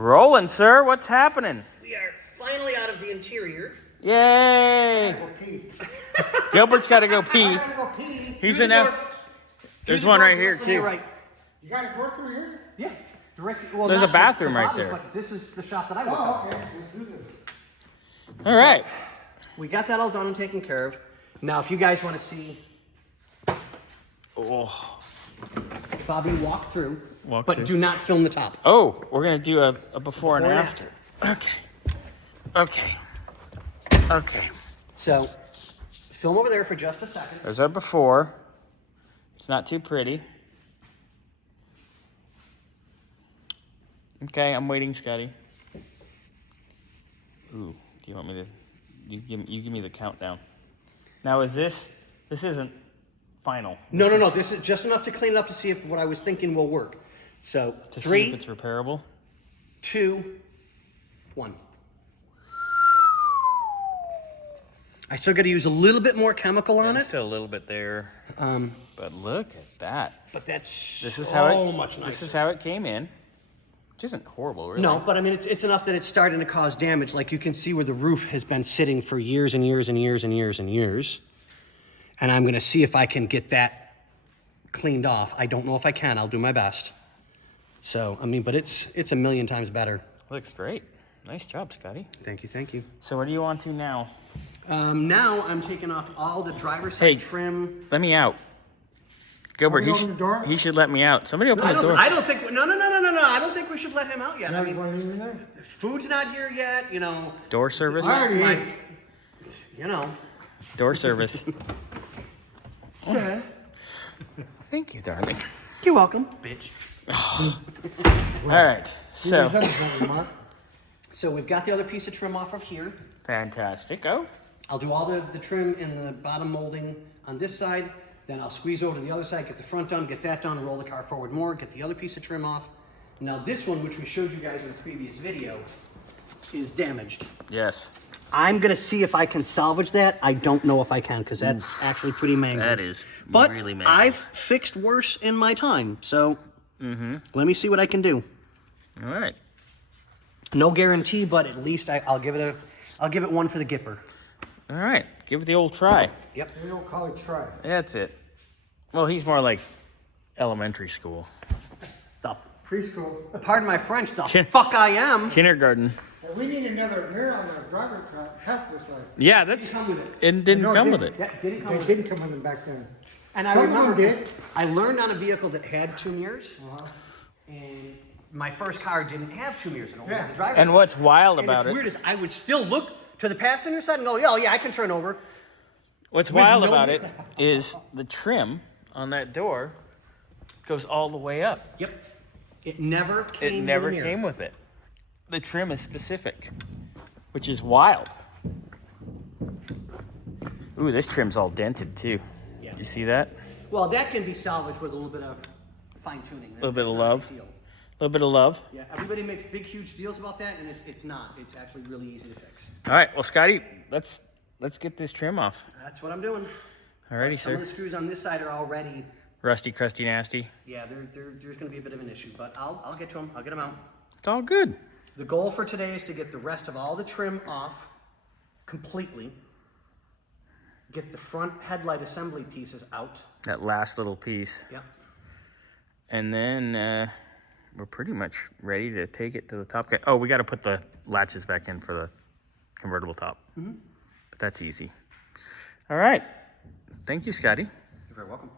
Rolling, sir. What's happening? We are finally out of the interior. Yay! Gilbert's got to go pee. I gotta go pee. He's in there. There's one right here, too. Right. You got a door through here? Yeah. Directly. Well, There's not a bathroom the right bottom, there. But this is the shop that I work Oh, on. okay. Let's do this. All right. We got that all done and taken care of. Now, if you guys want to see Oh. Bobby walk through, Walk but through. do not film the top. Oh, we're going to do a before and Before and after. Okay. Okay. So, film over there for just a second. There's our before. It's not too pretty. Okay, I'm waiting, Scotty. Ooh, do you want me to? You give me the countdown. Now, this isn't final. No. This is just enough to clean it up to see if what I was thinking will work. So, To see 3, if it's repairable. 2, 1. I still got to use a little bit more chemical on Yeah, it. still a little bit there. But look at that. But that's This is so how it. much nicer. This is how it came in. Which isn't horrible, really. No, but I mean, it's enough that it's starting to cause damage. Like you can see where the roof has been sitting for years and years and years and years and years. And I'm going to see if I can get that cleaned off. I don't know if I can. I'll do my best. So, I mean, but it's a million times better. Looks great. Nice job, Scotty. Thank you, thank you. So what do you want to now? Now I'm taking off all the driver's Hey. side trim. Let me out. Gilbert, Open the door? he should let me out. Somebody open I the door. don't think, no. I don't think we should let him out yet. I mean, in there? food's not here yet, you know. Door service? I already Like, ate. you know. Door service. Yeah. Thank you, darling. You're welcome, bitch. All right. So, So we've got the other piece of trim off of here. fantastic. Oh, I'll do all the trim in the bottom molding on this side. Then I'll squeeze over to the other side, get the front done, get that done, roll the car forward more, get the other piece of trim off. Now this one, which we showed you guys in a previous video, is damaged. yes. I'm gonna see if I can salvage that. I don't know if I can, because that's actually pretty mangled. That is But really mangled. I've fixed worse in my time, so let me see what I can do. All right. No guarantee, but at least I'll give it one for the Gipper. All right. Give it the old try. Yep. We don't call it try. That's it. Well, he's more like elementary school. The Preschool. pardon my French, the fuck I am. Kindergarten. Well, we need another mirror on the driver's side. Has this like. Yeah, that's. Come with it. It didn't No, come it with didn't. it. That didn't come They with it. didn't come with them back then. And I Some of them remember did. I learned on a vehicle that had 2 mirrors, Uh-huh. and my first car didn't have 2 mirrors. It only Yeah. had the driver's And side. what's wild And about it's it? weird is I would still look to the passenger side and go, oh yeah, I can turn over. What's with wild no- about it is the trim on that door goes all the way up. Yep. It never came. It with never a mirror. came with it. The trim is specific, which is wild. Ooh, this trim's all dented too. Yeah. You see that? Well, that can be salvaged with a little bit of fine tuning. A little bit of love. A little bit of love. Yeah, everybody makes big, huge deals about that, and it's not. It's actually really easy to fix. All right, well, Scotty, let's get this trim off. That's what I'm doing. Alrighty, Some of sir. the screws on this side are already. Rusty, crusty, nasty. Yeah, there's going to be a bit of an issue, but I'll get to them. I'll get them out. It's all good. The goal for today is to get the rest of all the trim off completely. Get the front headlight assembly pieces out. That last little piece. Yep. And then we're pretty much ready to take it to the top. Oh, we got to put the latches back in for the convertible top. But that's easy. All right. Thank you, Scotty. You're very welcome.